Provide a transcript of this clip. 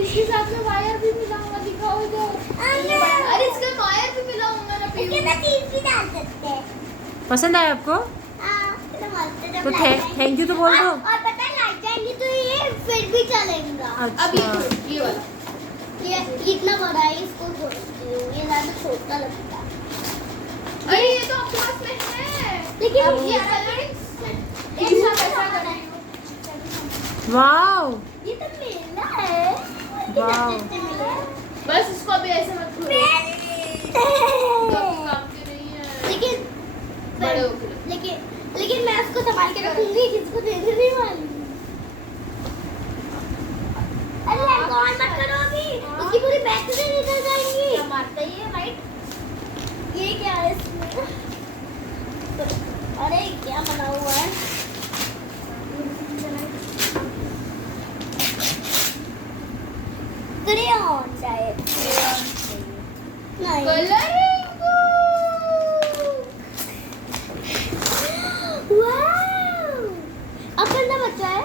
इसके साथ में वायर भी मिला हुआ दिखाओ इधर। अरे इसका वायर भी मिला होगा ना इसके अंदर चीज भी डाल सकते हैं। पसंद आया आपको? तो थैंक यू तो बोल दो। और पता है लाइट जाएंगी तो ये फिर भी चलेगा। अच्छा। अब ये वाला ये इतना बड़ा है, इसको छोड़ती हूँ, ये ज्यादा छोटा लगता है। अरे ये तो आपके पास में है। लेकिन अब ये एक साथ ऐसा कर रही हूँ। वाओ ये तो मेला है। वाओ। बस इसको अभी ऐसे मत करो। काम के नहीं है। लेकिन बड़े हो गए। लेकिन मैं उसको संभाल के रखूंगी, किसको देने नहीं वाली। अरे यार कौन मत करो अभी, उसकी पूरी बैटरी निकल जाएंगी। क्या मारता ही है राइट? ये क्या है इसमें? अरे क्या बना हुआ है? क्रेयॉन शायद नहीं। Colouring wow! अब कितना बचा है?